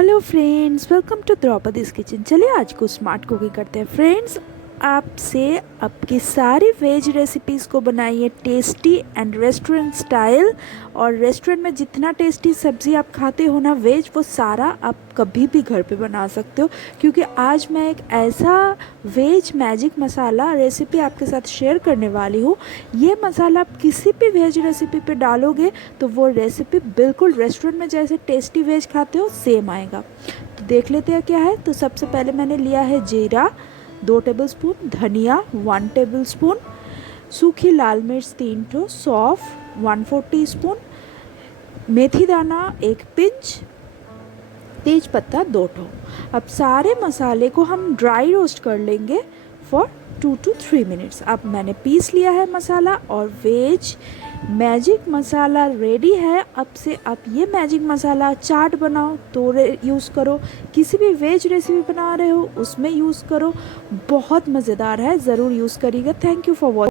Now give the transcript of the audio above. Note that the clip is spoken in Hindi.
Hello friends, welcome to Draupadi's kitchen. चलिए आज को स्मार्ट कुकिंग करते हैं। फ्रेंड्स, आपसे आपकी सारी वेज रेसिपीज़ को बनाइए टेस्टी एंड रेस्टोरेंट स्टाइल। और रेस्टोरेंट में जितना टेस्टी सब्ज़ी आप खाते हो ना वेज, वो सारा आप कभी भी घर पे बना सकते हो। क्योंकि आज मैं एक ऐसा वेज मैजिक मसाला रेसिपी आपके साथ शेयर करने वाली हूँ। ये मसाला आप किसी भी वेज रेसिपी पे डालोगे तो वो रेसिपी बिल्कुल रेस्टोरेंट में जैसे टेस्टी वेज खाते हो सेम आएगा। तो देख लेते हैं क्या है। तो सबसे पहले मैंने लिया है जीरा 2 टेबलस्पून, धनिया 1 टेबलस्पून, सूखी लाल मिर्च 3 ठो, सौंफ 1/4 टीस्पून, मेथी दाना 1 पिंच, तेज पत्ता 2 ठो। अब सारे मसाले को हम ड्राई रोस्ट कर लेंगे फॉर 2 to 3 मिनट्स। अब मैंने पीस लिया है मसाला और वेज मैजिक मसाला रेडी है। अब से आप ये मैजिक मसाला चाट बनाओ तो यूज़ करो, किसी भी वेज रेसिपी बना रहे हो उसमें यूज़ करो। बहुत मज़ेदार है, ज़रूर यूज़ करिएगा। Thank you for watching.